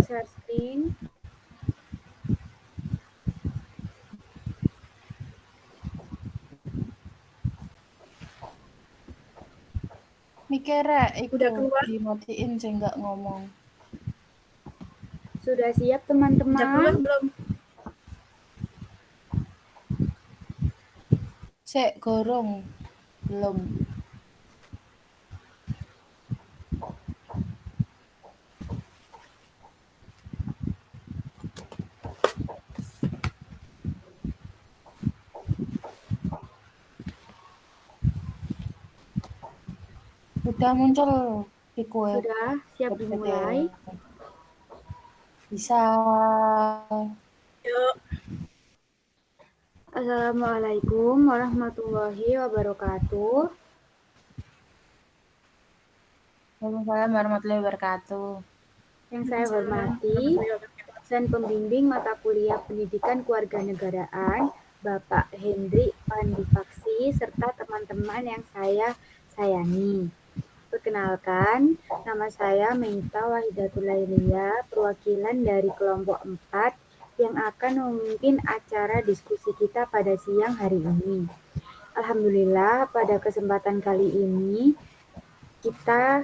share screen. Mikir iku Udah keluar? dimatiin sing nggak ngomong. Sudah siap Udah keluar teman-teman? belum? Sik gorong. Belum. Udah muncul di kue. Sudah siap dimulai? Bisa. Yuk. Assalamualaikum warahmatullahi wabarakatuh. Waalaikumsalam warahmatullahi wabarakatuh. Yang saya hormati, dosen pembimbing mata kuliah Pendidikan Kewarganegaraan, Bapak Hendri Pandipaksi, serta teman-teman yang saya sayangi. Perkenalkan, nama saya Meita Wahidatul Lailia, perwakilan dari kelompok 4 yang akan memimpin acara diskusi kita pada siang hari ini. Alhamdulillah, pada kesempatan kali ini kita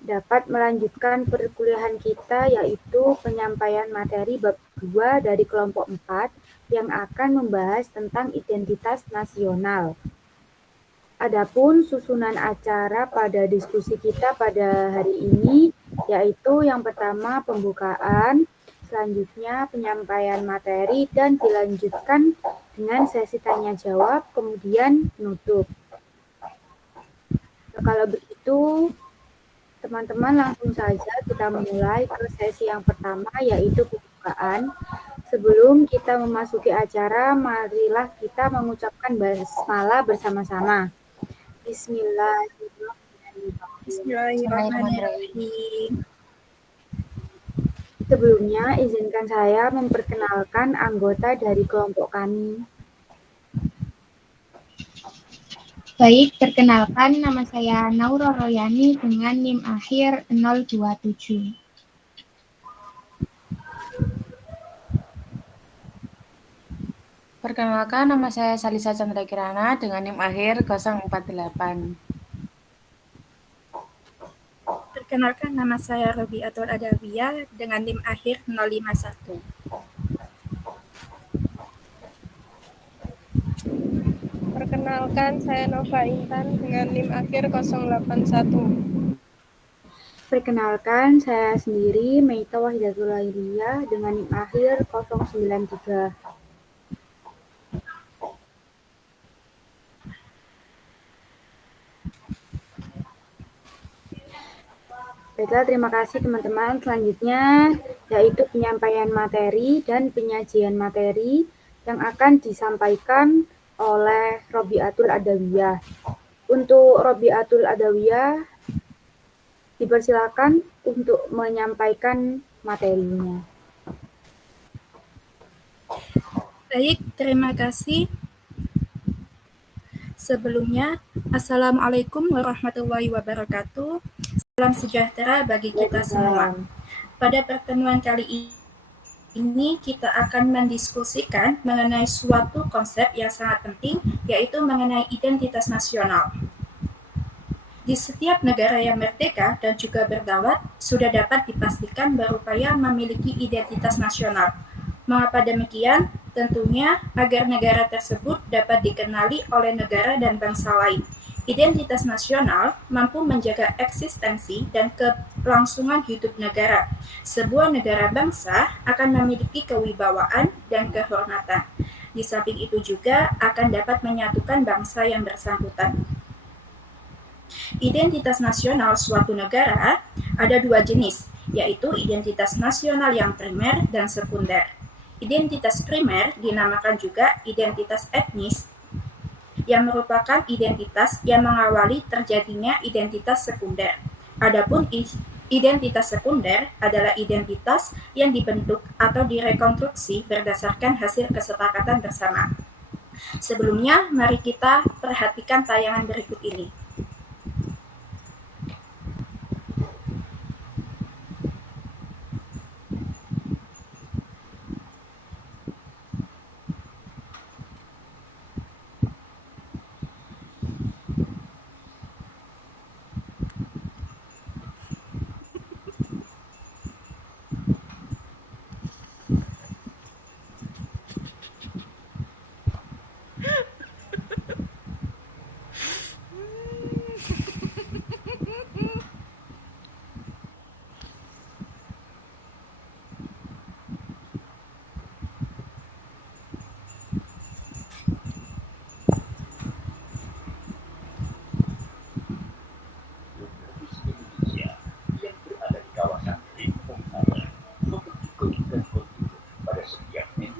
dapat melanjutkan perkuliahan kita, yaitu penyampaian materi bab 2 dari kelompok 4 yang akan membahas tentang identitas nasional. Adapun susunan acara pada diskusi kita pada hari ini, yaitu yang pertama pembukaan, selanjutnya penyampaian materi, dan dilanjutkan dengan sesi tanya jawab, kemudian penutup. Nah, kalau begitu, teman-teman langsung saja kita mulai ke sesi yang pertama, yaitu pembukaan. Sebelum kita memasuki acara, marilah kita mengucapkan basmalah bersama-sama. Bismillahirrahmanirrahim. Sebelumnya, izinkan saya memperkenalkan anggota dari kelompok kami. Baik, perkenalkan nama saya Naura Royani dengan NIM akhir 027. Perkenalkan, nama saya Salisa Chandra Kirana dengan NIM akhir 048. Perkenalkan, nama saya Robiatul Adawiyah dengan NIM akhir 051. Perkenalkan, saya Nova Intan dengan NIM akhir 081. Perkenalkan, saya sendiri Meita Wahidatul Lailia dengan NIM akhir 093. Baiklah, terima kasih teman-teman. Selanjutnya, yaitu penyampaian materi dan penyajian materi yang akan disampaikan oleh Robiatul Adawiyah. Untuk Robiatul Adawiyah, dipersilakan untuk menyampaikan materinya. Baik, terima kasih. Sebelumnya, Assalamualaikum warahmatullahi wabarakatuh. Salam sejahtera bagi kita semua. Pada pertemuan kali ini kita akan mendiskusikan mengenai suatu konsep yang sangat penting, yaitu mengenai identitas nasional. Di setiap negara yang merdeka dan juga berdaulat, sudah dapat dipastikan berupaya memiliki identitas nasional. Mengapa demikian? Tentunya agar negara tersebut dapat dikenali oleh negara dan bangsa lain. Identitas nasional mampu menjaga eksistensi dan kelangsungan hidup negara. Sebuah negara bangsa akan memiliki kewibawaan dan kehormatan. Di samping itu juga akan dapat menyatukan bangsa yang bersangkutan. Identitas nasional suatu negara ada dua jenis, yaitu identitas nasional yang primer dan sekunder. Identitas primer dinamakan juga identitas etnis, yang merupakan identitas yang mengawali terjadinya identitas sekunder. Adapun identitas sekunder adalah identitas yang dibentuk atau direkonstruksi berdasarkan hasil kesepakatan bersama. Sebelumnya, mari kita perhatikan tayangan berikut ini.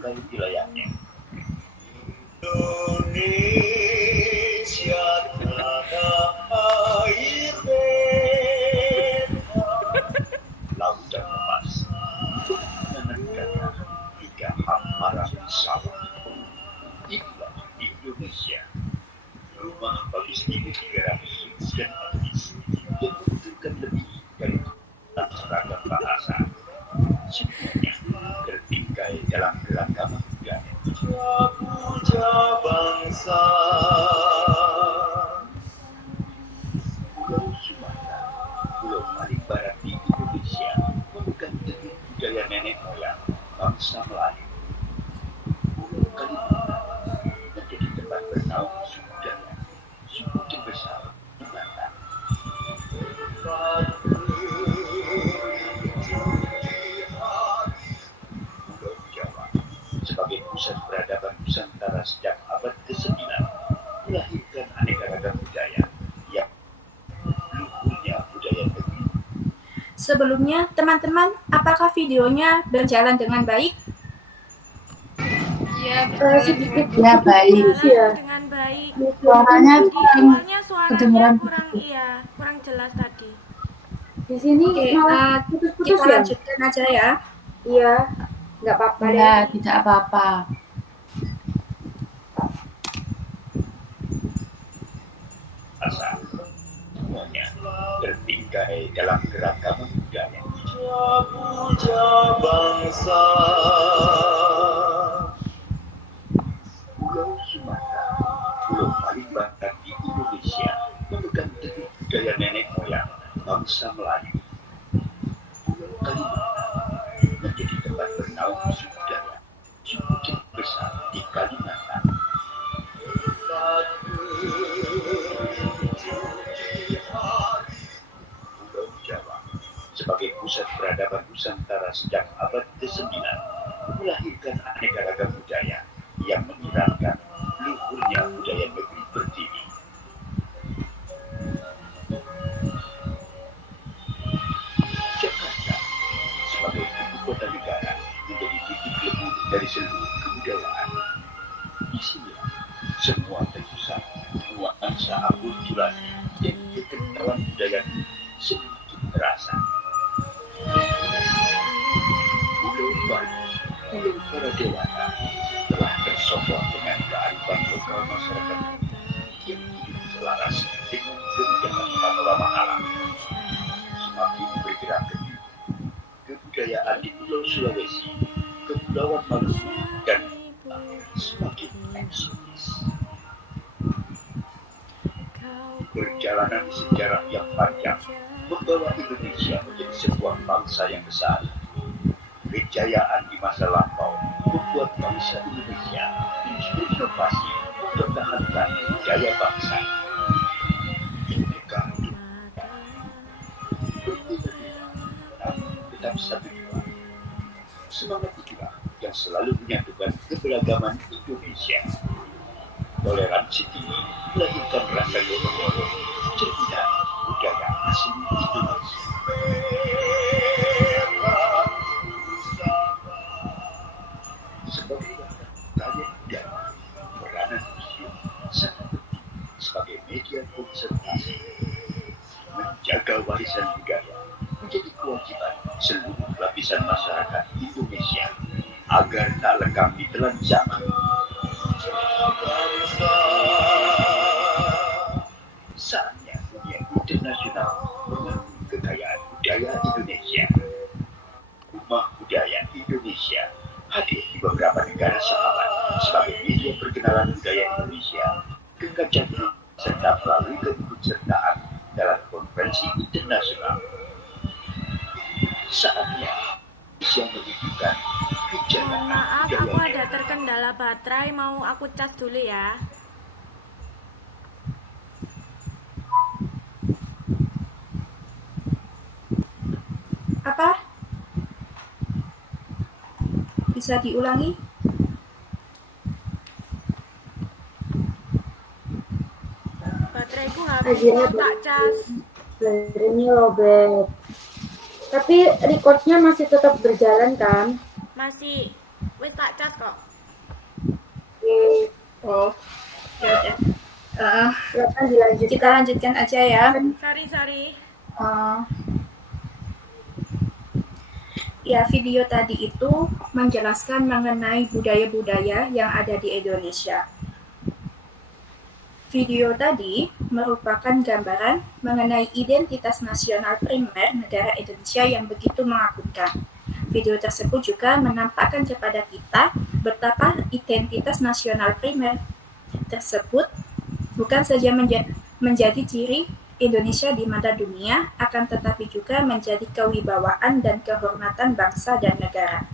menguasai wilayahnya. Indonesia tanah air beta, lautan lepas, pegunungan negara, hingga hamparan sawah. Itulah Indonesia, rumah bagi 1.300 suku dan etnis yang membutuhkan lebih dari seragam bahasa. Semuanya tertinggal dalam keragaman budaya. Puja bangsa. Pulau Sumatera, pulau paling barat di Indonesia, memegang teguh budaya nenek moyang bangsa Melayu. Pulau Kalimantan menjadi tempat bernaung suku Dayak, suku terbesar di Batak. Pulau Jawa sebagai pusat peradaban Nusantara sejak abad ke-9 melahirkan aneka ragam budaya yang luhurnya budaya negeri. Sebelumnya, teman-teman, apakah videonya berjalan dengan baik? Iya, Sedikit Ya, baik. ya. Dengan baik. Suaranya Di awalnya kedengeran. kurang jelas tadi. Di sini Oke, malah putus-putus kita ya? lanjutkan aja ya. Iya, nggak apa-apa Ya, deh. tidak apa-apa. Asa semuanya tertinggal dalam keragaman budaya. Puja bangsa. Pulau Sumatera, pulau paling barat di Indonesia, memegang teguh budaya nenek moyang bangsa Melayu. Pulau Kalimantan menjadi tempat bernaung suku Dayak, suku terbesar di Kalimantan. Pulau Jawa sebagai pusat peradaban Nusantara sejak abad ke-9 melahirkan aneka ragam budaya yang menyiratkan luhurnya budaya negeri Pertiwi. Jakarta sebagai ibu kota negara menjadi titik lebur dari seluruh kebudayaan. Di sini semua terpusat, nuansa akulturasi dan kekenyalan budaya sedikit terasa. Pulau Bali, pulau para dewata, telah tersohor dengan kearifan lokal masyarakat yang hidup selaras dengan keindahan panorama alam. Semakin bergerak ke timur, kebudayaan di Pulau Sulawesi, Kepulauan Maluku, dan semakin eksotis. Perjalanan sejarah yang panjang membawa Indonesia menjadi sebuah bangsa yang besar. Kejayaan di masa lampau membuat bangsa Indonesia terus berinovasi mempertahankan budaya bangsa. Mereka berbeda-beda, namun tetap satu jua. Semangat itulah yang selalu menyatukan keberagaman Indonesia. Toleransi tinggi melahirkan rasa gotong royong, cerminan budaya asli Indonesia. Sebagai karya budaya, peranan museum sangat penting sebagai media konservasi. Menjaga warisan budaya menjadi kewajiban seluruh lapisan masyarakat Indonesia agar tak lekang ditelan zaman. Saatnya dunia internasional mengakui kekayaan budaya Indonesia. Rumah Budaya Indonesia hadir di beberapa negara sahabat sebagai media perkenalan budaya Indonesia ke kancah dunia serta melalui keikutsertaan dalam konferensi internasional. Saatnya Indonesia menunjukkan kejayaan Maaf, aku budayanya. ada terkendala baterai, mau aku cas dulu ya. Apa? Bisa diulangi? Bateraiku habis, mau tak cas. Baterainya lowbat. Tapi recordnya masih tetap berjalan kan? Masih. Wis tak cas kok. Oh, ya udah. Silakan dilanjutkan. Kita lanjutkan aja ya. Sorry. Ya, video tadi itu menjelaskan mengenai budaya-budaya yang ada di Indonesia. Video tadi merupakan gambaran mengenai identitas nasional primer negara Indonesia yang begitu mengagumkan. Video tersebut juga menampakkan kepada kita betapa identitas nasional primer tersebut bukan saja menjadi ciri Indonesia di mata dunia, akan tetapi juga menjadi kewibawaan dan kehormatan bangsa dan negara.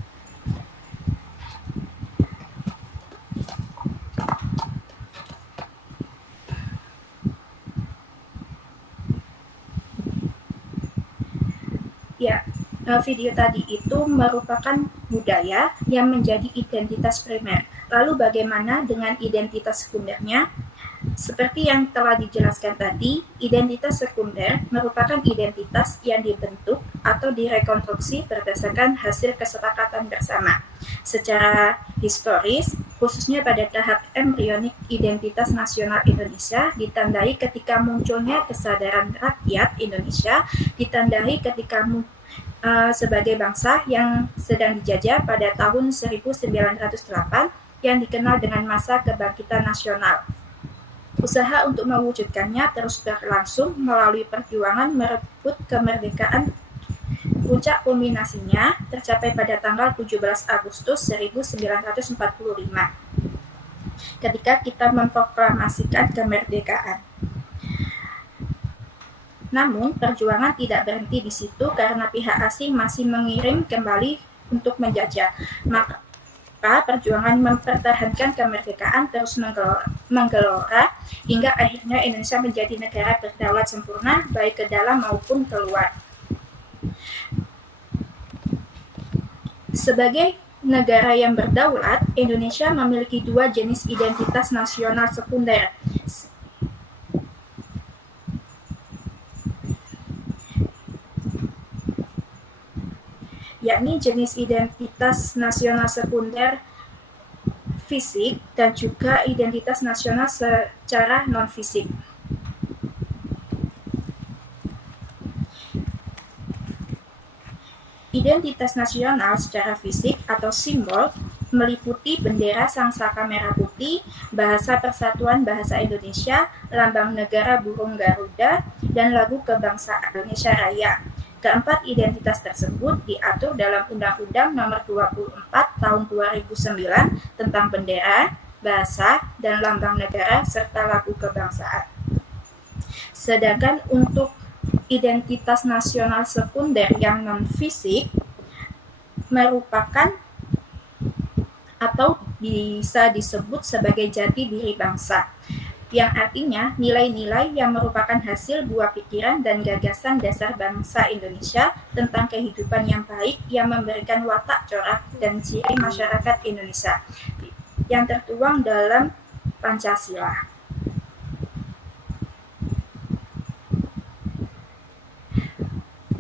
Ya, video tadi itu merupakan budaya yang menjadi identitas primer. Lalu bagaimana dengan identitas sekundernya? Seperti yang telah dijelaskan tadi, identitas sekunder merupakan identitas yang dibentuk atau direkonstruksi berdasarkan hasil kesepakatan bersama. Secara historis, khususnya pada tahap embrionik identitas nasional Indonesia, ditandai ketika munculnya kesadaran rakyat Indonesia, ditandai ketika sebagai bangsa yang sedang dijajah pada tahun 1908 yang dikenal dengan masa kebangkitan nasional. Usaha untuk mewujudkannya terus berlangsung melalui perjuangan merebut kemerdekaan. Puncak kulminasinya tercapai pada tanggal 17 Agustus 1945 ketika kita memproklamasikan kemerdekaan. Namun, perjuangan tidak berhenti di situ karena pihak asing masih mengirim kembali untuk menjajah. Maka perjuangan mempertahankan kemerdekaan terus menggelora hingga akhirnya Indonesia menjadi negara berdaulat sempurna baik ke dalam maupun keluar. Sebagai negara yang berdaulat, Indonesia memiliki dua jenis identitas nasional sekunder, yakni jenis identitas nasional sekunder fisik dan juga identitas nasional secara non-fisik. Identitas nasional secara fisik atau simbol meliputi bendera Sangsaka Merah Putih, Bahasa Persatuan Bahasa Indonesia, lambang negara burung Garuda, dan lagu kebangsaan Indonesia Raya. Keempat identitas tersebut diatur dalam Undang-Undang Nomor 24 Tahun 2009 tentang bendera, bahasa, dan lambang negara serta lagu kebangsaan. Sedangkan untuk identitas nasional sekunder yang non-fisik merupakan atau bisa disebut sebagai jati diri bangsa, yang artinya nilai-nilai yang merupakan hasil buah pikiran dan gagasan dasar bangsa Indonesia tentang kehidupan yang baik yang memberikan watak corak dan ciri masyarakat Indonesia yang tertuang dalam Pancasila.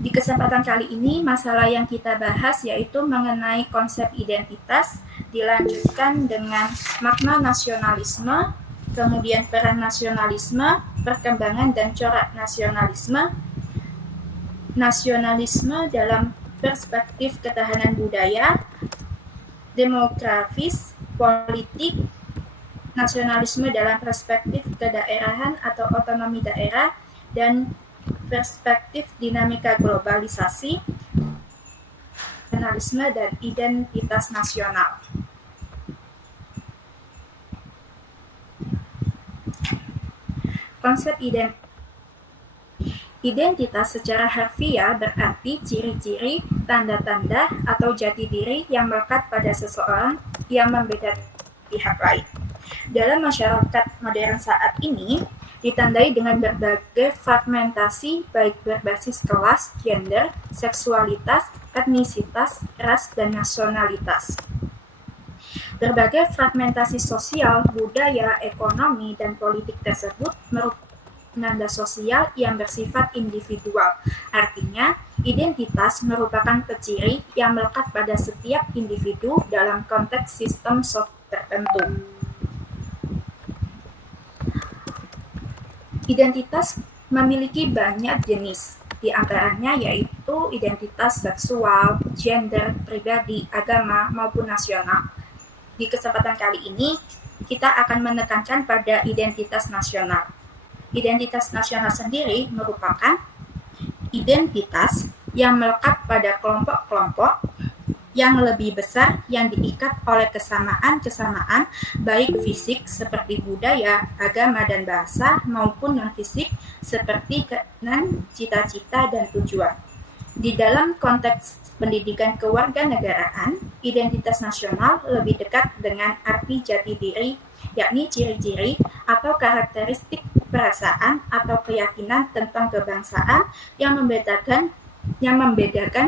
Di kesempatan kali ini, masalah yang kita bahas yaitu mengenai konsep identitas, dilanjutkan dengan makna nasionalisme, kemudian peran nasionalisme, perkembangan dan corak nasionalisme, nasionalisme dalam perspektif ketahanan budaya, demografis, politik, nasionalisme dalam perspektif kedaerahan atau otonomi daerah, dan perspektif dinamika globalisasi, nasionalisme dan identitas nasional. Konsep identitas secara harfiah berarti ciri-ciri, tanda-tanda, atau jati diri yang melekat pada seseorang yang membedakan pihak lain. Dalam masyarakat modern saat ini, ditandai dengan berbagai fragmentasi baik berbasis kelas, gender, seksualitas, etnisitas, ras, dan nasionalitas. Berbagai fragmentasi sosial, budaya, ekonomi, dan politik tersebut merupakan penanda sosial yang bersifat individual. Artinya, Identitas merupakan ciri yang melekat pada setiap individu dalam konteks sistem sosial tertentu. Identitas memiliki banyak jenis, di antaranya yaitu identitas seksual, gender, pribadi, agama, maupun nasional. Di kesempatan kali ini, kita akan menekankan pada identitas nasional. Identitas nasional sendiri merupakan identitas yang melekat pada kelompok-kelompok yang lebih besar yang diikat oleh kesamaan-kesamaan baik fisik seperti budaya, agama, dan bahasa maupun non-fisik seperti keinginan, cita-cita, dan tujuan. Di dalam konteks pendidikan kewarganegaraan, identitas nasional lebih dekat dengan arti jati diri, yakni ciri-ciri atau karakteristik perasaan atau keyakinan tentang kebangsaan yang membedakan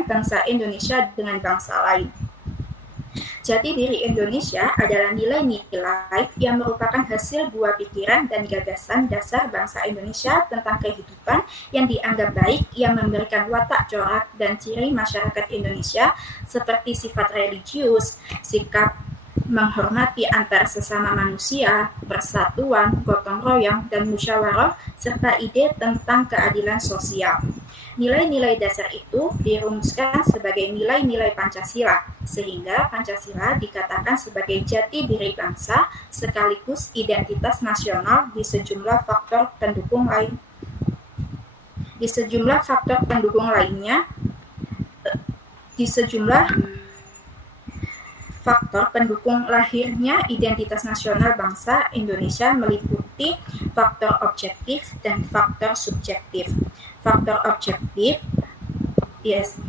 bangsa Indonesia dengan bangsa lain. Jati diri Indonesia adalah nilai-nilai yang merupakan hasil buah pikiran dan gagasan dasar bangsa Indonesia tentang kehidupan yang dianggap baik, yang memberikan watak corak dan ciri masyarakat Indonesia seperti sifat religius, sikap menghormati antar sesama manusia, persatuan, gotong royong, dan musyawarah, serta ide tentang keadilan sosial. Nilai-nilai dasar itu dirumuskan sebagai nilai-nilai Pancasila, sehingga Pancasila dikatakan sebagai jati diri bangsa sekaligus identitas nasional di sejumlah faktor pendukung lainnya. Faktor pendukung lahirnya identitas nasional bangsa Indonesia meliputi faktor objektif dan faktor subjektif. Faktor objektif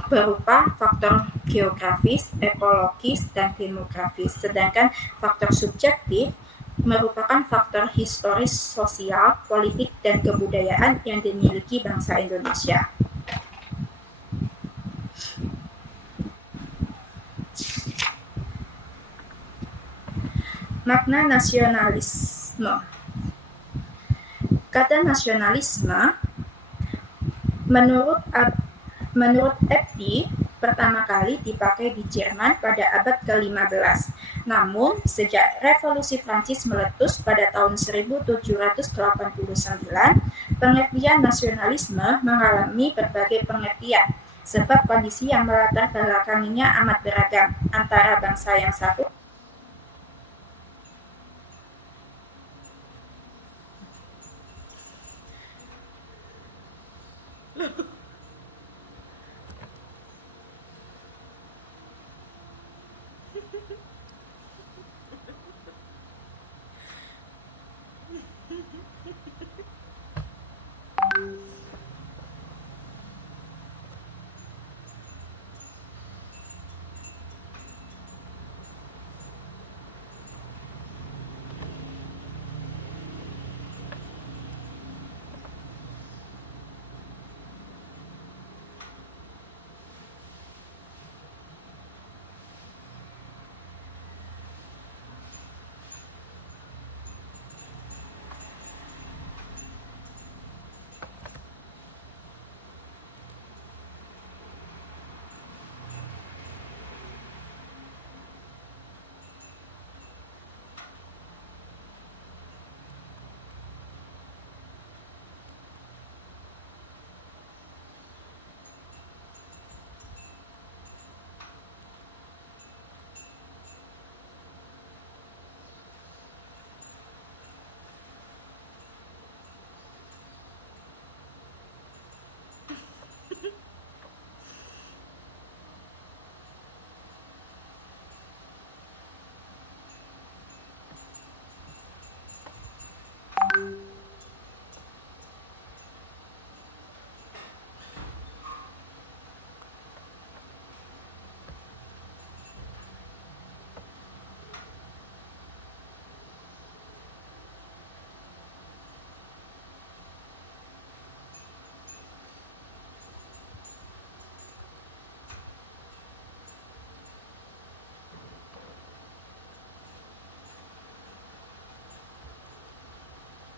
berupa faktor geografis, ekologis, dan demografis, sedangkan faktor subjektif merupakan faktor historis, sosial, politik, dan kebudayaan yang dimiliki bangsa Indonesia. Makna nasionalisme. Kata nasionalisme menurut Eppi pertama kali dipakai di Jerman pada abad ke-15. Namun, sejak Revolusi Prancis meletus pada tahun 1789, pengertian nasionalisme mengalami berbagai pengertian, sebab kondisi yang melatar belakanginya amat beragam antara bangsa yang satu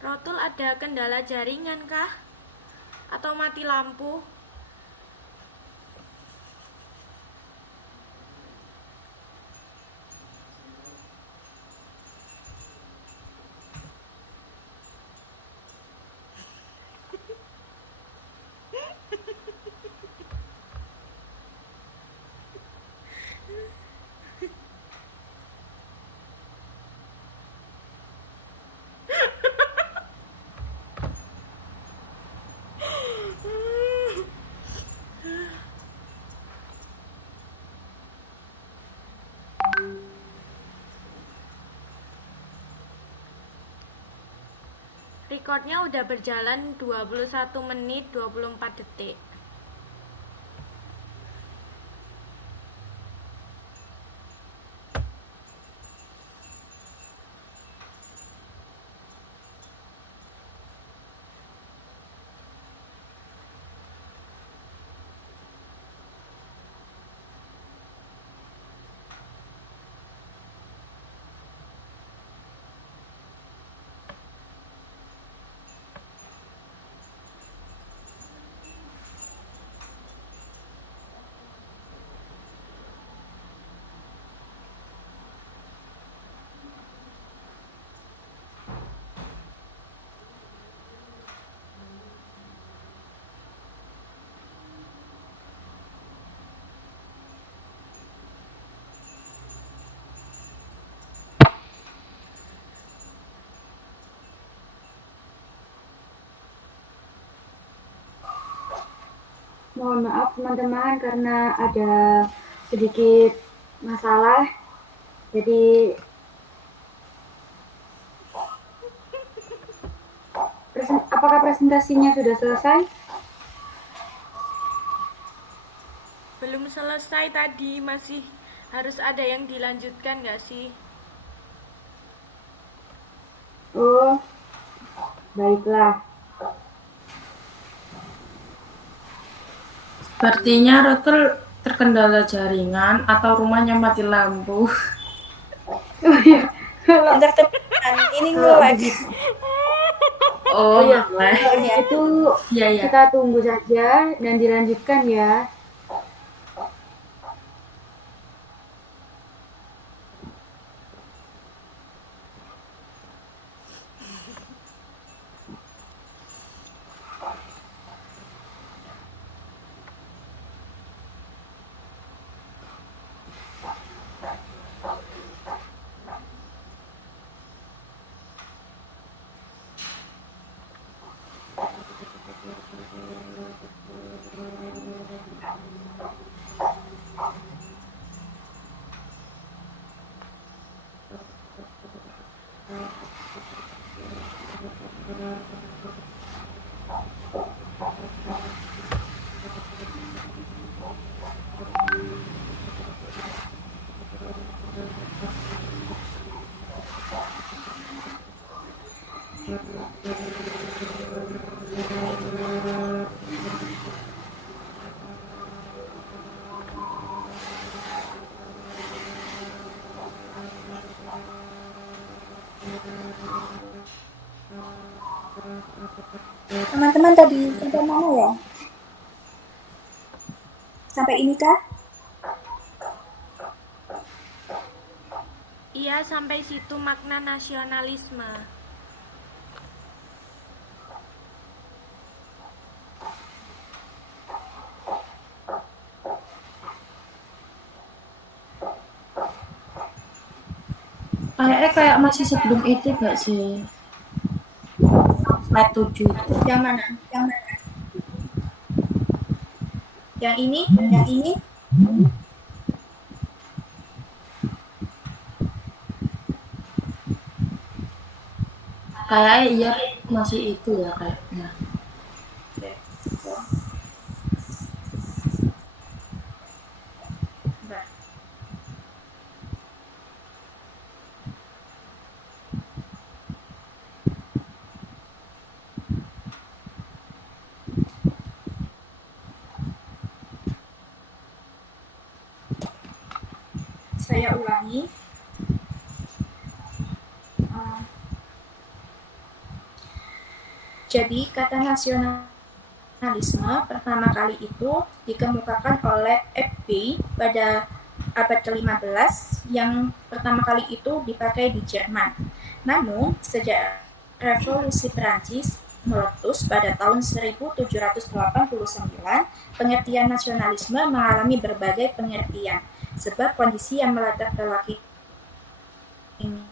Rotul ada kendala jaringan kah? Atau mati lampu? recordnya udah berjalan 21 menit 24 detik. Mohon maaf teman-teman karena ada sedikit masalah. Jadi apakah presentasinya sudah selesai? Belum selesai tadi, masih harus ada yang dilanjutkan nggak sih? Oh, baiklah. Sepertinya Rotul terkendala jaringan atau rumahnya mati lampu. Oh iya, Bentar teman, ini nge-lag. Oh iya. boleh. Itu Iya. kita tunggu saja dan dilanjutkan ya. Teman-teman tadi sampai mana ya? Sampai ini kah? Iya, sampai situ makna nasionalisme. Kayaknya kayak masih sebelum itu gak sih? Slide 7 itu. Yang mana? Yang mana? Yang ini? Yang ini? Kayaknya iya masih itu ya kayaknya. Bentar. Saya ulangi. Jadi kata nasionalisme pertama kali itu dikemukakan oleh F.B. pada abad ke-15 yang pertama kali itu dipakai di Jerman. Namun, sejak Revolusi Perancis meletus pada tahun 1789, pengertian nasionalisme mengalami berbagai pengertian, sebab kondisi yang melatar belakang ini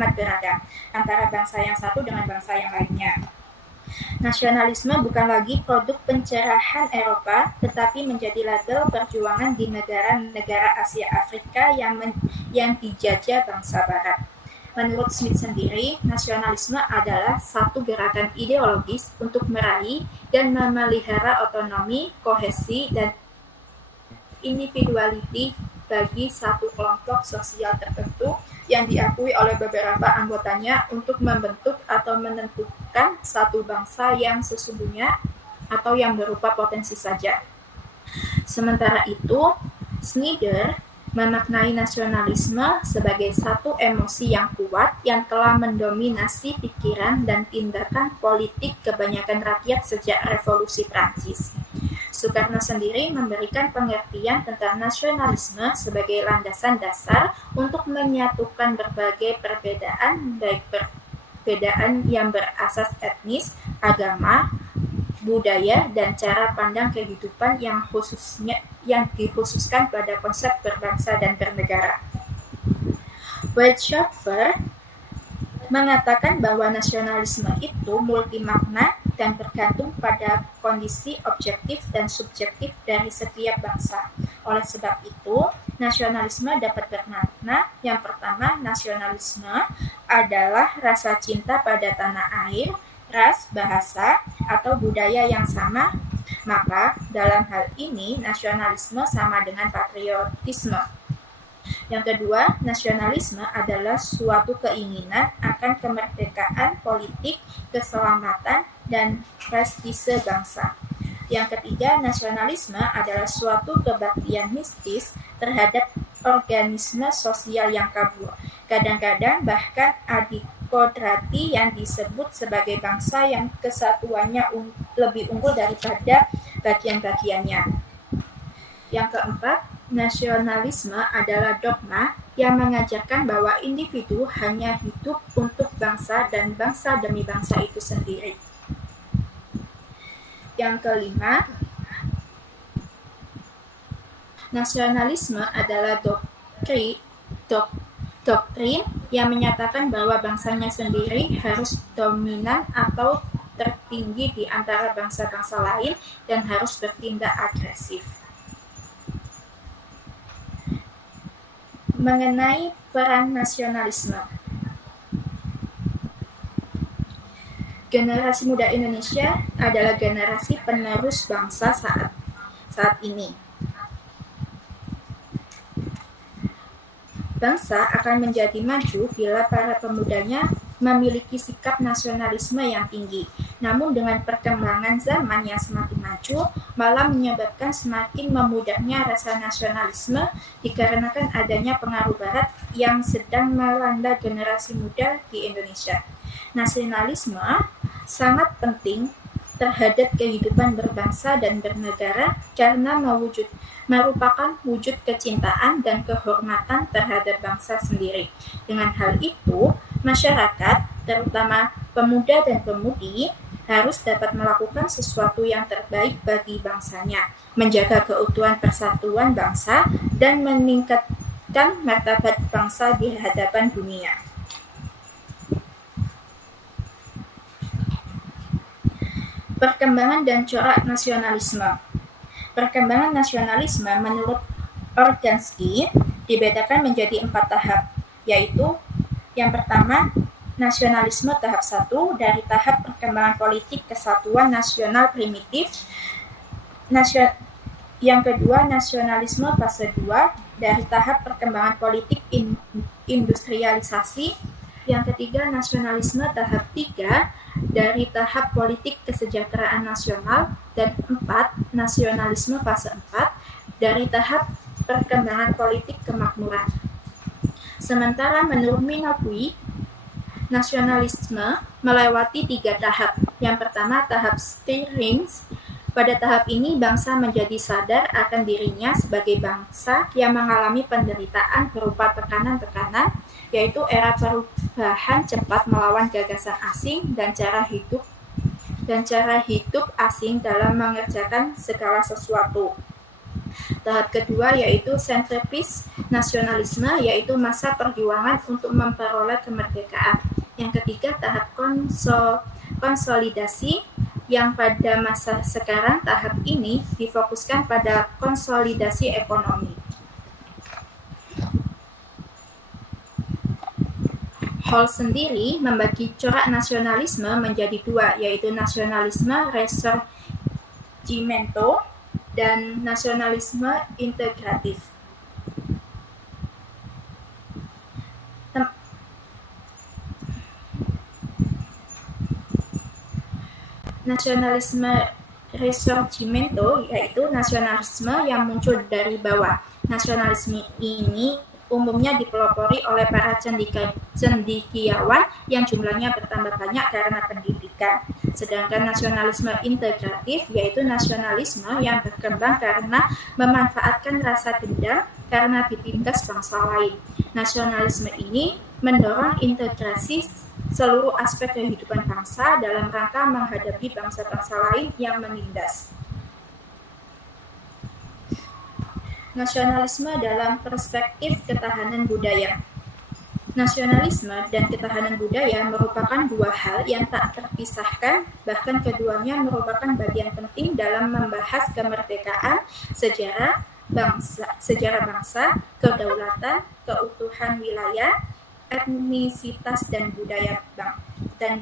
amat beragam antara bangsa yang satu dengan bangsa yang lainnya. Nasionalisme bukan lagi produk pencerahan Eropa, tetapi menjadi label perjuangan di negara-negara Asia Afrika yang dijajah bangsa Barat. Menurut Smith sendiri, nasionalisme adalah satu gerakan ideologis untuk meraih dan memelihara otonomi, kohesi, dan individuality bagi satu kelompok sosial tertentu yang diakui oleh beberapa anggotanya untuk membentuk atau menentukan satu bangsa yang sesungguhnya atau yang berupa potensi saja. Sementara itu, Snyder memaknai nasionalisme sebagai satu emosi yang kuat yang telah mendominasi pikiran dan tindakan politik kebanyakan rakyat sejak Revolusi Prancis. Soekarno sendiri memberikan pengertian tentang nasionalisme sebagai landasan dasar untuk menyatukan berbagai perbedaan, baik perbedaan yang berasas etnis, agama, budaya, dan cara pandang kehidupan yang dikhususkan pada konsep berbangsa dan bernegara. Weizsäcker mengatakan bahwa nasionalisme itu multimakna dan bergantung pada kondisi objektif dan subjektif dari setiap bangsa. Oleh sebab itu, nasionalisme dapat bermakna yang pertama, nasionalisme adalah rasa cinta pada tanah air, ras, bahasa, atau budaya yang sama, maka dalam hal ini nasionalisme sama dengan patriotisme. Yang kedua, nasionalisme adalah suatu keinginan akan kemerdekaan politik, keselamatan, dan prestise bangsa. Yang ketiga, nasionalisme adalah suatu kebaktian mistis terhadap organisme sosial yang kabur. Kadang-kadang bahkan adikodrati yang disebut sebagai bangsa yang kesatuannya lebih unggul daripada bagian-bagiannya. Yang keempat, nasionalisme adalah dogma yang mengajarkan bahwa individu hanya hidup untuk bangsa dan bangsa demi bangsa itu sendiri. Yang kelima, nasionalisme adalah doktrin yang menyatakan bahwa bangsanya sendiri harus dominan atau tertinggi di antara bangsa-bangsa lain dan harus bertindak agresif. Mengenai peran nasionalisme, generasi muda Indonesia adalah generasi penerus bangsa saat ini. Bangsa akan menjadi maju bila para pemudanya memiliki sikap nasionalisme yang tinggi. Namun dengan perkembangan zaman yang semakin maju, malah menyebabkan semakin memudahnya rasa nasionalisme dikarenakan adanya pengaruh Barat yang sedang melanda generasi muda di Indonesia. Nasionalisme sangat penting terhadap kehidupan berbangsa dan bernegara karena merupakan wujud kecintaan dan kehormatan terhadap bangsa sendiri. Dengan hal itu, masyarakat, terutama pemuda dan pemudi, harus dapat melakukan sesuatu yang terbaik bagi bangsanya, menjaga keutuhan persatuan bangsa, dan meningkatkan martabat bangsa di hadapan dunia. Perkembangan dan corak nasionalisme. Perkembangan nasionalisme menurut Organski dibedakan menjadi 4 tahap, yaitu yang pertama, nasionalisme tahap 1 dari tahap perkembangan politik kesatuan nasional primitif. Yang kedua, nasionalisme fase 2 dari tahap perkembangan politik industrialisasi. Yang ketiga, nasionalisme tahap 3 dari tahap politik kesejahteraan nasional. Dan 4, nasionalisme fase 4 dari tahap perkembangan politik kemakmuran. Sementara menurut Minopui, nasionalisme melewati 3 tahap. Yang pertama, tahap Stirrings. Pada tahap ini, bangsa menjadi sadar akan dirinya sebagai bangsa yang mengalami penderitaan berupa tekanan-tekanan, yaitu era perubahan cepat melawan gagasan asing dan cara hidup asing dalam mengerjakan segala sesuatu. Tahap kedua yaitu centrepis nasionalisme, yaitu masa perjuangan untuk memperoleh kemerdekaan. Yang ketiga, tahap konsolidasi, yang pada masa sekarang tahap ini difokuskan pada konsolidasi ekonomi. Hall sendiri membagi corak nasionalisme menjadi dua, yaitu nasionalisme Risorgimento dan nasionalisme integratif. Nasionalisme Risorgimento yaitu nasionalisme yang muncul dari bawah. Nasionalisme ini umumnya dipelopori oleh para cendekiawan yang jumlahnya bertambah banyak karena pendidikan. Sedangkan nasionalisme integratif yaitu nasionalisme yang berkembang karena memanfaatkan rasa dendam karena ditindas bangsa lain. Nasionalisme ini mendorong integrasi seluruh aspek kehidupan bangsa dalam rangka menghadapi bangsa-bangsa lain yang menindas. Nasionalisme dalam perspektif ketahanan budaya. Nasionalisme dan ketahanan budaya merupakan dua hal yang tak terpisahkan, bahkan keduanya merupakan bagian penting dalam membahas kemerdekaan, sejarah bangsa, kedaulatan, keutuhan wilayah, etnisitas dan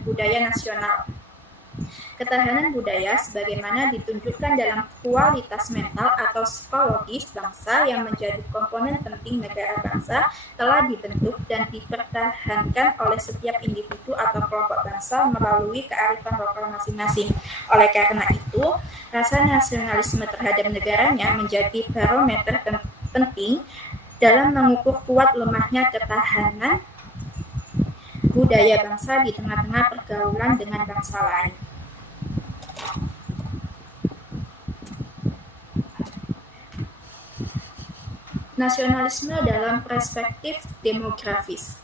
budaya nasional. Ketahanan budaya sebagaimana ditunjukkan dalam kualitas mental atau psikologis bangsa yang menjadi komponen penting negara bangsa telah dibentuk dan dipertahankan oleh setiap individu atau kelompok bangsa melalui kearifan lokal masing-masing. Oleh karena itu, rasa nasionalisme terhadap negaranya menjadi barometer penting dalam mengukur kuat lemahnya ketahanan budaya bangsa di tengah-tengah pergaulan dengan bangsa lain. Nasionalisme dalam perspektif demografis.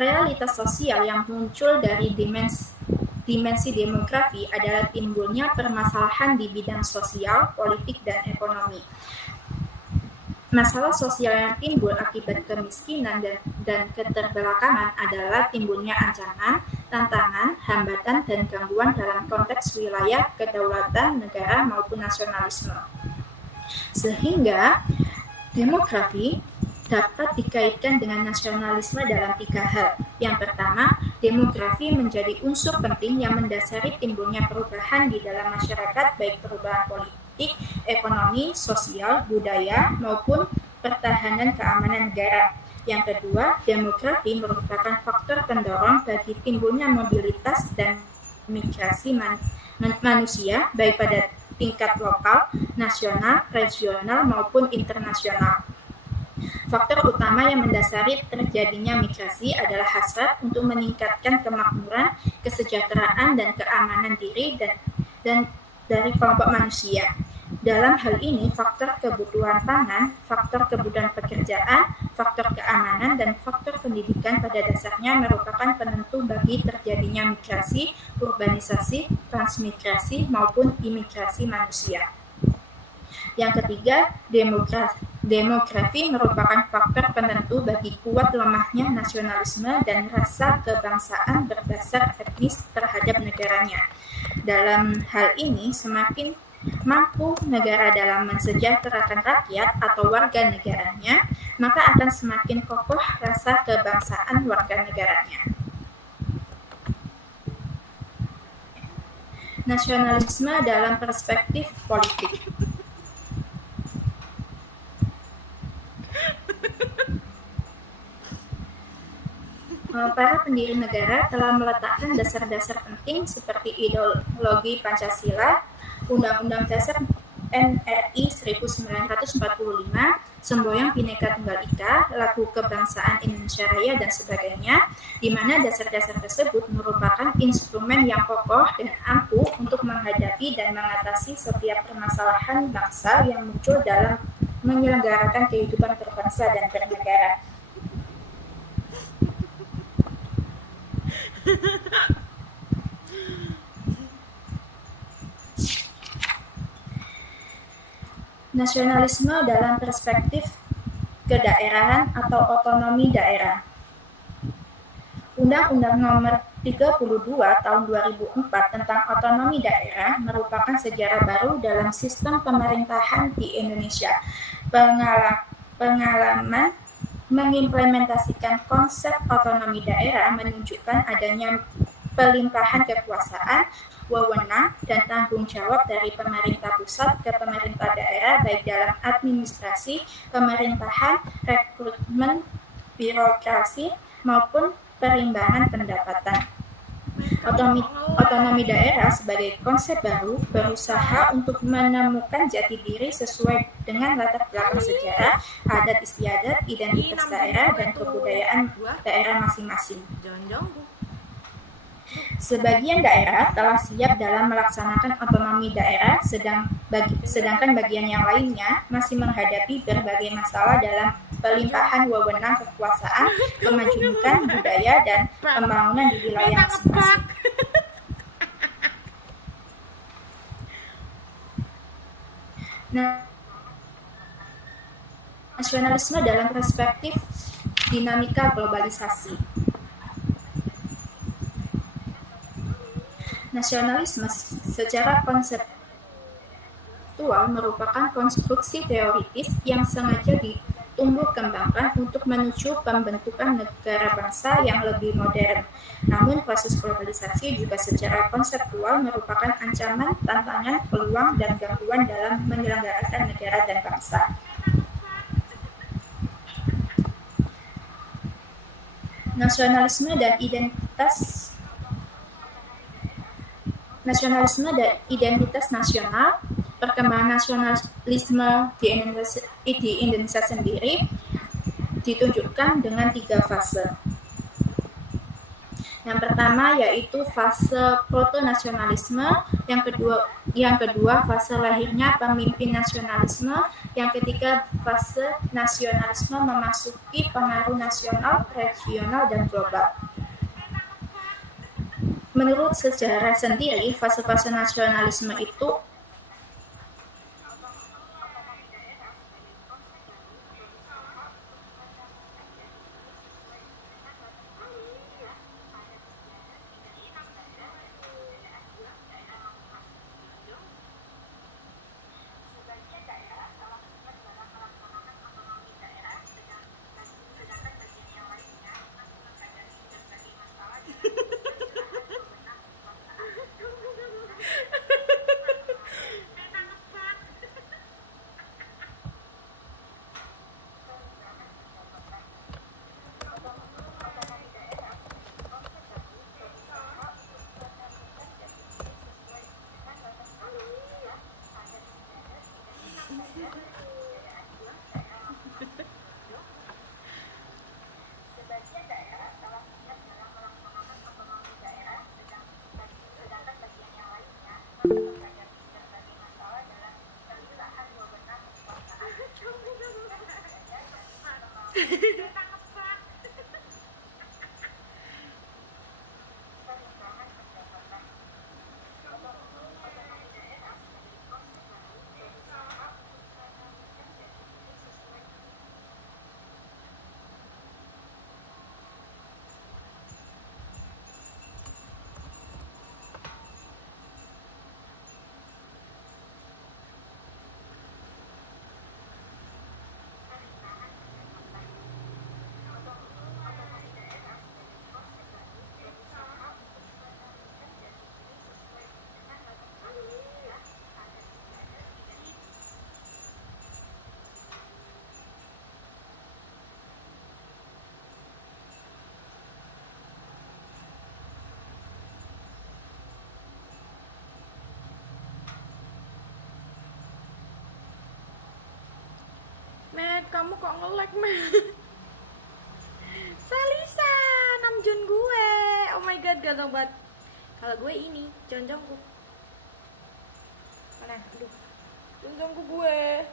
Realitas sosial yang muncul dari dimensi demografi adalah timbulnya permasalahan di bidang sosial, politik, dan ekonomi. Masalah sosial yang timbul akibat kemiskinan dan keterbelakangan adalah timbulnya ancaman, tantangan, hambatan, dan gangguan dalam konteks wilayah, kedaulatan negara maupun nasionalisme. Sehingga demografi dapat dikaitkan dengan nasionalisme dalam tiga hal. Yang pertama, demografi menjadi unsur penting yang mendasari timbulnya perubahan di dalam masyarakat, baik perubahan politik, ekonomi, sosial, budaya, maupun pertahanan keamanan negara. Yang kedua, demografi merupakan faktor pendorong bagi timbulnya mobilitas dan migrasi manusia, baik pada tingkat lokal, nasional, regional, maupun internasional. Faktor utama yang mendasari terjadinya migrasi adalah hasrat untuk meningkatkan kemakmuran, kesejahteraan, dan keamanan diri dan dari kelompok manusia. Dalam hal ini, faktor kebutuhan pangan, faktor kebutuhan pekerjaan, faktor keamanan, dan faktor pendidikan pada dasarnya merupakan penentu bagi terjadinya migrasi, urbanisasi, transmigrasi, maupun imigrasi manusia. Yang ketiga, demografi merupakan faktor penentu bagi kuat lemahnya nasionalisme dan rasa kebangsaan berdasar etnis terhadap negaranya. Dalam hal ini, semakin mampu negara dalam mensejahterakan rakyat atau warga negaranya, maka akan semakin kokoh rasa kebangsaan warga negaranya. Nasionalisme dalam perspektif politik. Para pendiri negara telah meletakkan dasar-dasar penting seperti ideologi Pancasila, Undang-Undang Dasar NRI 1945, Semboyan Bhinneka Tunggal Ika, Lagu Kebangsaan Indonesia Raya, dan sebagainya, di mana dasar-dasar tersebut merupakan instrumen yang kokoh dan ampuh untuk menghadapi dan mengatasi setiap permasalahan bangsa yang muncul dalam menyelenggarakan kehidupan berbangsa dan bernegara. Nasionalisme dalam perspektif kedaerahan atau otonomi daerah. Undang-Undang Nomor 32 Tahun 2004 tentang otonomi daerah merupakan sejarah baru dalam sistem pemerintahan di Indonesia. Pengalaman mengimplementasikan konsep otonomi daerah menunjukkan adanya pelimpahan kekuasaan, wewenang, dan tanggung jawab dari pemerintah pusat ke pemerintah daerah baik dalam administrasi, pemerintahan, rekrutmen, birokrasi, maupun perimbangan pendapatan. Otonomi daerah sebagai konsep baru berusaha untuk menemukan jati diri sesuai dengan latar belakang sejarah, adat istiadat, identitas daerah, dan kebudayaan daerah masing-masing. Sebagian daerah telah siap dalam melaksanakan otonomi daerah, sedangkan bagian yang lainnya masih menghadapi berbagai masalah dalam pelimpahan wewenang kekuasaan, kemajukan budaya, dan pembangunan di wilayah masing-masing. Nasionalisme dalam perspektif dinamika globalisasi. Nasionalisme secara konseptual merupakan konstruksi teoritis yang sengaja ditumbuh kembangkan untuk menuju pembentukan negara bangsa yang lebih modern. Namun proses globalisasi juga secara konseptual merupakan ancaman, tantangan, peluang, dan gangguan dalam menyelenggarakan negara dan bangsa. Nasionalisme dan identitas nasional. Perkembangan nasionalisme di Indonesia sendiri ditunjukkan dengan 3 fase. Yang pertama yaitu fase proto-nasionalisme, yang kedua fase lahirnya pemimpin nasionalisme, yang ketiga fase nasionalisme memasuki pengaruh nasional, regional, dan global. Menurut sejarah sendiri, fase-fase nasionalisme itu Matt, kamu kok nge-lag, Matt? Salisa, Namjoon gue. Oh my god, ganteng banget. Kalau gue ini, Jeonjongku. Mana? Aduh. Jeonjongku gue.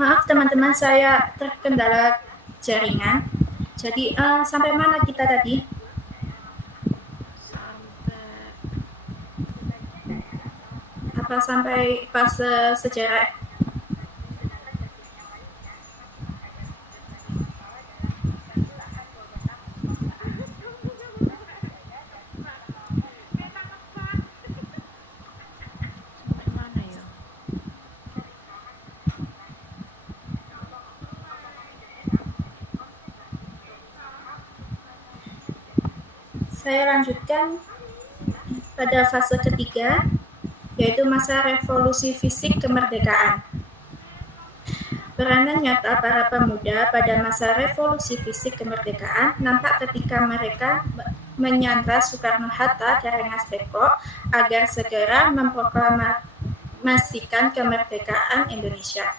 Maaf teman-teman, saya terkendala jaringan. Jadi sampai mana kita tadi? Apa sampai fase sejarah? Saya lanjutkan pada fase ketiga, yaitu masa revolusi fisik kemerdekaan. Peranan nyata para pemuda pada masa revolusi fisik kemerdekaan nampak ketika mereka menyandra Soekarno-Hatta dan Rengas Dengklok agar segera memproklamasikan kemerdekaan Indonesia.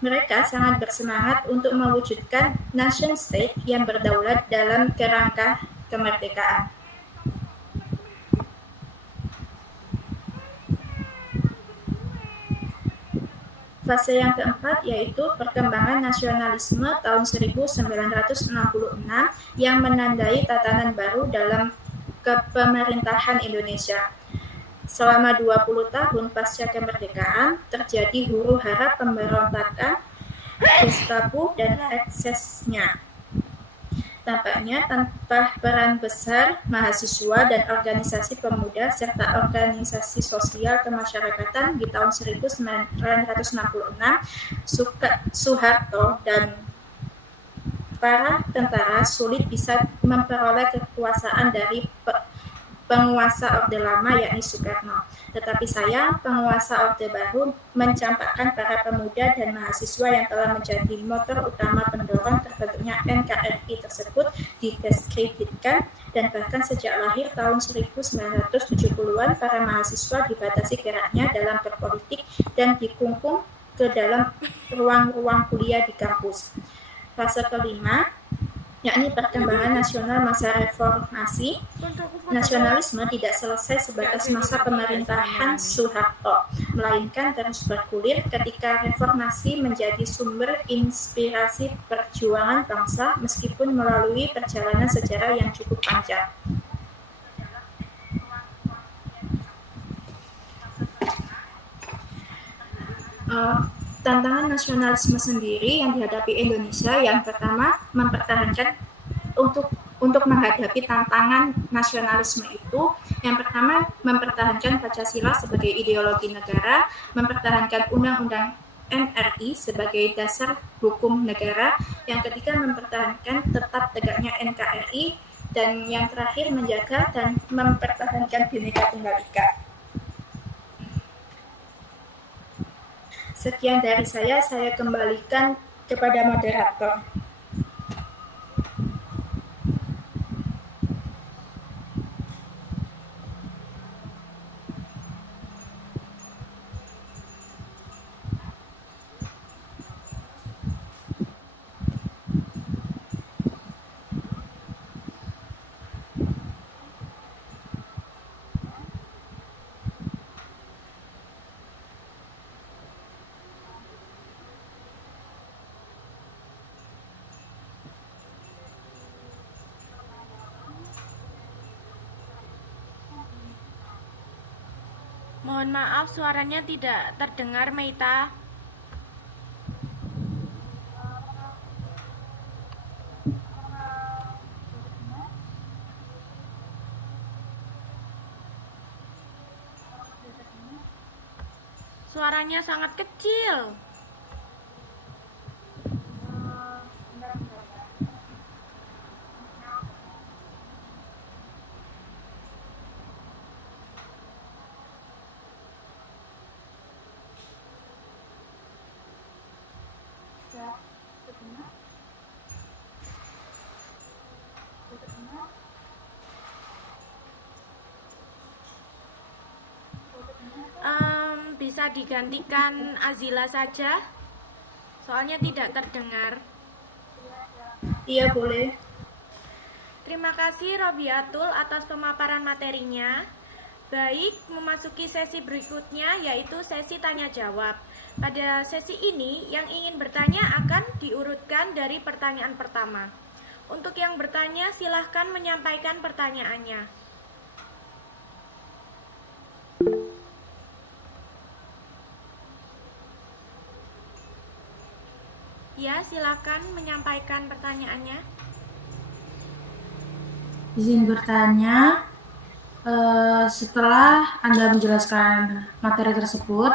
Mereka sangat bersemangat untuk mewujudkan nation state yang berdaulat dalam kerangka kemerdekaan. Fase yang keempat yaitu perkembangan nasionalisme tahun 1966 yang menandai tatanan baru dalam kepemerintahan Indonesia. Selama 20 tahun pasca kemerdekaan, terjadi huru-hara pemberontakan, Gestapo, dan eksesnya. Tampaknya tanpa peran besar mahasiswa dan organisasi pemuda serta organisasi sosial kemasyarakatan di tahun 1966, Soeharto dan para tentara sulit bisa memperoleh kekuasaan dari penguasa Orde Lama yakni Soekarno. Tetapi sayang, penguasa Orde Baru mencampakkan para pemuda dan mahasiswa yang telah menjadi motor utama pendorong terbentuknya NKRI tersebut didiskreditkan, dan bahkan sejak lahir tahun 1970-an para mahasiswa dibatasi geraknya dalam berpolitik dan dikungkung ke dalam ruang-ruang kuliah di kampus. Fase kelima yakni perkembangan nasional masa reformasi. Nasionalisme tidak selesai sebatas masa pemerintahan Soeharto, melainkan terus bergulir ketika reformasi menjadi sumber inspirasi perjuangan bangsa meskipun melalui perjalanan sejarah yang cukup panjang. Tantangan nasionalisme sendiri yang dihadapi Indonesia yang pertama mempertahankan untuk menghadapi tantangan nasionalisme itu, yang pertama mempertahankan Pancasila sebagai ideologi negara, mempertahankan Undang-Undang NRI sebagai dasar hukum negara, yang ketiga mempertahankan tetap tegaknya NKRI, dan yang terakhir menjaga dan mempertahankan Bhinneka Tunggal Ika. Sekian dari saya kembalikan kepada moderator. Mohon maaf, suaranya tidak terdengar, Meita. Suaranya sangat kecil. Bisa digantikan Azila saja, soalnya tidak terdengar. Iya, boleh. Terima kasih Robiatul atas pemaparan materinya. Baik, memasuki sesi berikutnya yaitu sesi tanya jawab. Pada sesi ini, yang ingin bertanya akan diurutkan dari pertanyaan pertama. Untuk yang bertanya, silahkan menyampaikan pertanyaannya. Ya, silahkan menyampaikan pertanyaannya. Izin bertanya, setelah Anda menjelaskan materi tersebut,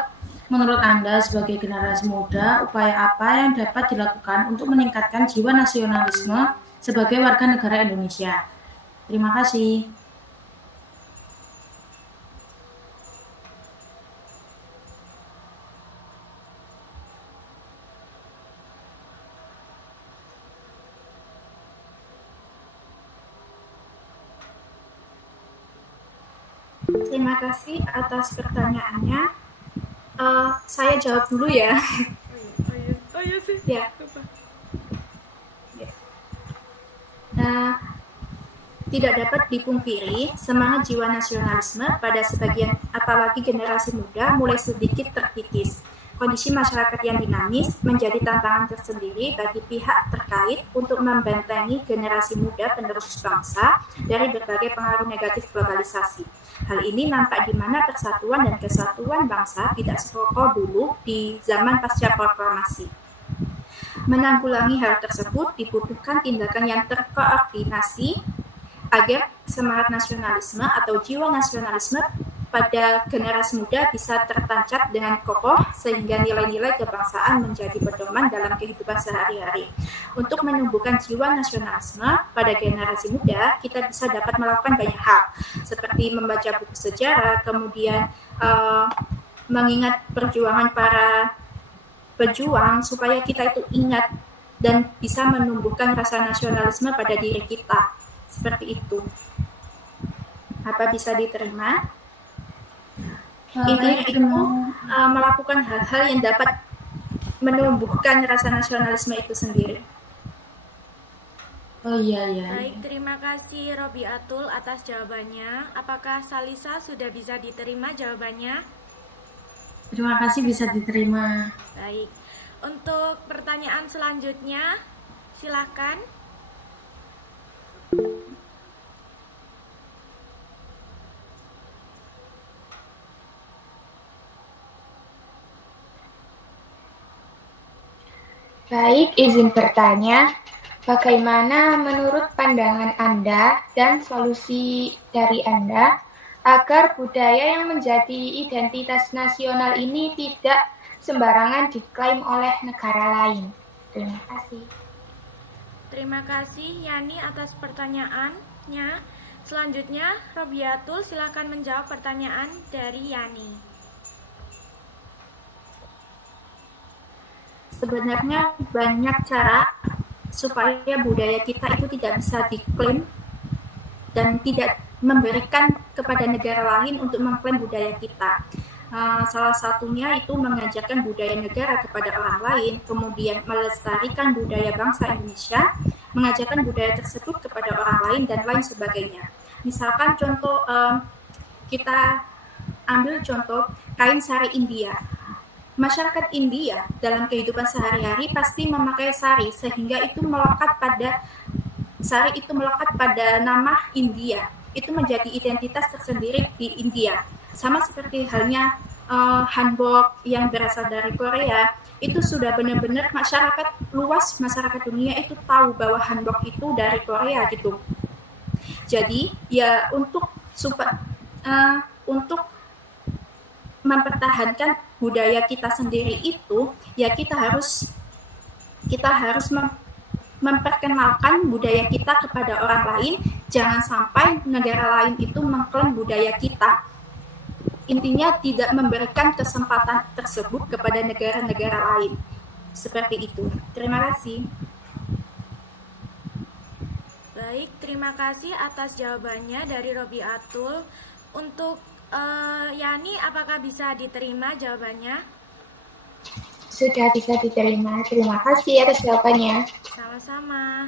menurut Anda sebagai generasi muda, upaya apa yang dapat dilakukan untuk meningkatkan jiwa nasionalisme sebagai warga negara Indonesia? Terima kasih. Terima kasih atas pertanyaannya. Saya jawab dulu ya. Oh iya sih. Ya. Tidak dapat dipungkiri, semangat jiwa nasionalisme pada sebagian, apalagi generasi muda, mulai sedikit terkikis. Kondisi masyarakat yang dinamis menjadi tantangan tersendiri bagi pihak terkait untuk membentengi generasi muda penerus bangsa dari berbagai pengaruh negatif globalisasi. Hal ini nampak di mana persatuan dan kesatuan bangsa tidak sekokoh dulu di zaman pasca proklamasi. Menanggulangi hal tersebut dibutuhkan tindakan yang terkoordinasi agar semangat nasionalisme atau jiwa nasionalisme pada generasi muda bisa tertancap dengan kokoh sehingga nilai-nilai kebangsaan menjadi pedoman dalam kehidupan sehari-hari. Untuk menumbuhkan jiwa nasionalisme pada generasi muda, kita bisa dapat melakukan banyak hal, seperti membaca buku sejarah, kemudian mengingat perjuangan para pejuang supaya kita itu ingat dan bisa menumbuhkan rasa nasionalisme pada diri kita. Seperti itu. Apa bisa diterima? Intinya itu melakukan hal-hal yang dapat menumbuhkan rasa nasionalisme itu sendiri. Oh iya. Baik, terima kasih Robiatul atas jawabannya. Apakah Salisa sudah bisa diterima jawabannya? Terima kasih, bisa diterima. Baik, untuk pertanyaan selanjutnya, silakan. Baik, izin bertanya, bagaimana menurut pandangan Anda dan solusi dari Anda agar budaya yang menjadi identitas nasional ini tidak sembarangan diklaim oleh negara lain? Terima kasih. Terima kasih Yani atas pertanyaannya. Selanjutnya, Robiatul silakan menjawab pertanyaan dari Yani. Sebenarnya banyak cara supaya budaya kita itu tidak bisa diklaim dan tidak memberikan kepada negara lain untuk mengklaim budaya kita. Salah satunya itu mengajarkan budaya negara kepada orang lain, kemudian melestarikan budaya bangsa Indonesia, mengajarkan budaya tersebut kepada orang lain, dan lain sebagainya. Misalkan contoh, kita ambil contoh kain sari India. Masyarakat India dalam kehidupan sehari-hari pasti memakai sari, sehingga itu melekat pada nama India. Itu menjadi identitas tersendiri di India. Sama seperti halnya hanbok yang berasal dari Korea, itu sudah benar-benar masyarakat dunia itu tahu bahwa hanbok itu dari Korea gitu. Jadi ya untuk mempertahankan budaya kita sendiri itu, ya kita harus memperkenalkan budaya kita kepada orang lain. Jangan sampai negara lain itu mengklaim budaya kita. Intinya tidak memberikan kesempatan tersebut kepada negara-negara lain. Seperti itu. Terima kasih. Baik, terima kasih atas jawabannya dari Robiatul. Untuk Yani, apakah bisa diterima jawabannya? Sudah bisa diterima. Terima kasih atas jawabannya. Sama-sama.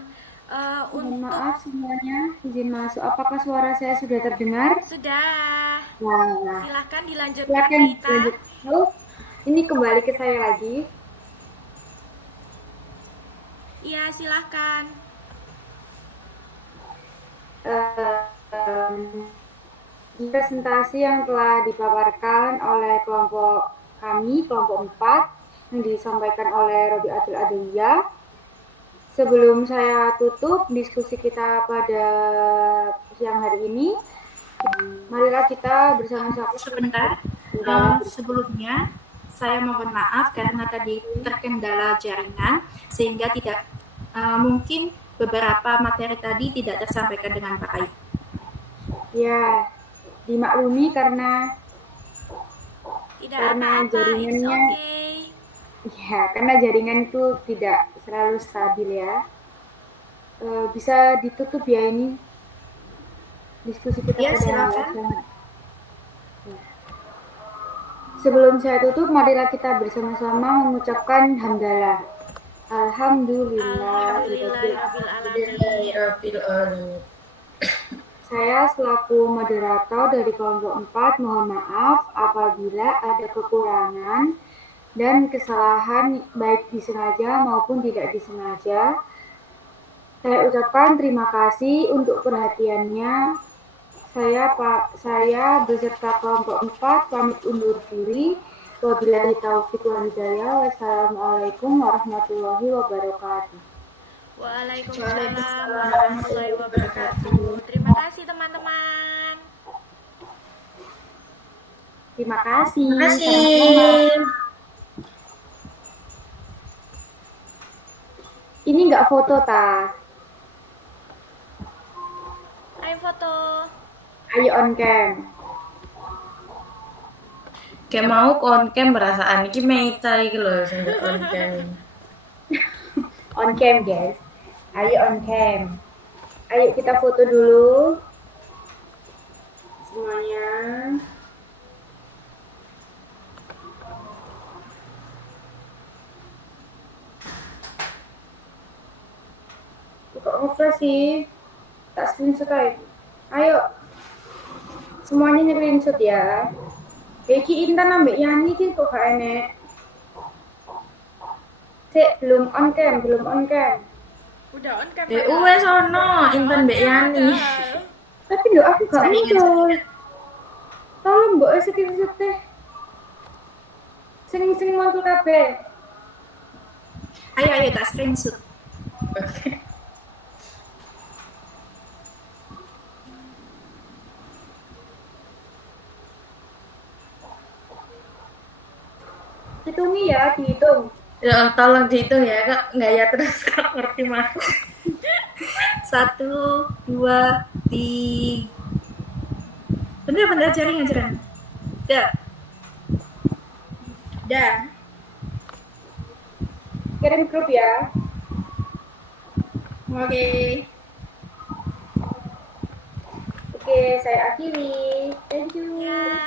Mohon Untuk maaf semuanya, izin masuk. Apakah suara saya sudah terdengar? sudah, Nah, silahkan dilanjutkan silakan Meita. lanjut. Oh, ini kembali ke saya lagi. Iya, silahkan. Presentasi yang telah dipaparkan oleh kelompok kami, kelompok 4, yang disampaikan oleh Robiatul Adawiyah. Sebelum saya tutup diskusi kita pada siang hari ini, marilah kita bersama-sama Sebentar, sebelumnya saya mohon maaf karena tadi terkendala jaringan sehingga tidak mungkin beberapa materi tadi tidak tersampaikan dengan baik. ya dimaklumi karena Tidak Karena apa-apa, it's jaringannya- okay. ya karena jaringan itu tidak selalu stabil ya. Bisa ditutup ya ini diskusi kita Ya, pada silakan. siang. Ya. Sebelum saya tutup, marilah kita bersama-sama mengucapkan hamdalah. Alhamdulillah. Alhamdulillahirrabbilalamin. Saya selaku moderator dari kelompok 4 mohon maaf apabila ada kekurangan dan kesalahan baik disengaja maupun tidak disengaja. Saya ucapkan terima kasih untuk perhatiannya. Saya beserta kelompok 4 pamit undur diri. Wabillahi taufiq wal hidayah. Wassalamualaikum warahmatullahi wabarakatuh. Waalaikumsalam warahmatullahi wabarakatuh. Terima kasih teman-teman. Terima kasih. Terima kasih. Sama-sama. Ini nggak foto, Ta. Ayo foto. Ayo on cam. Kayak mau on cam perasaan iki Meita iki lho sing on cam. On cam, guys. Ayo on cam. Ayo kita foto dulu. Semuanya. Kok nge-flash sih? Tak screenshot aja. Ayo. Semuanya nge-screenshot ya. Iki Intan ambek Yani ki kok gak enek. Cek, belum on cam. Udah on cam. Wes ono Intan Mbak Yani. Tapi lho aku gak muncul. Tolong mbok screenshot teh. Sing muncul kabeh. Ayo tak screenshot. Hitungi ya, dihitung. Ya tolong dihitung ya Kak, nggak ya terus Kak ngerti mah. 1, 2, 3. Bener jaringan. Dah. Kirim grup ya. Oke. Oke, saya akhiri. Thank you. Ya.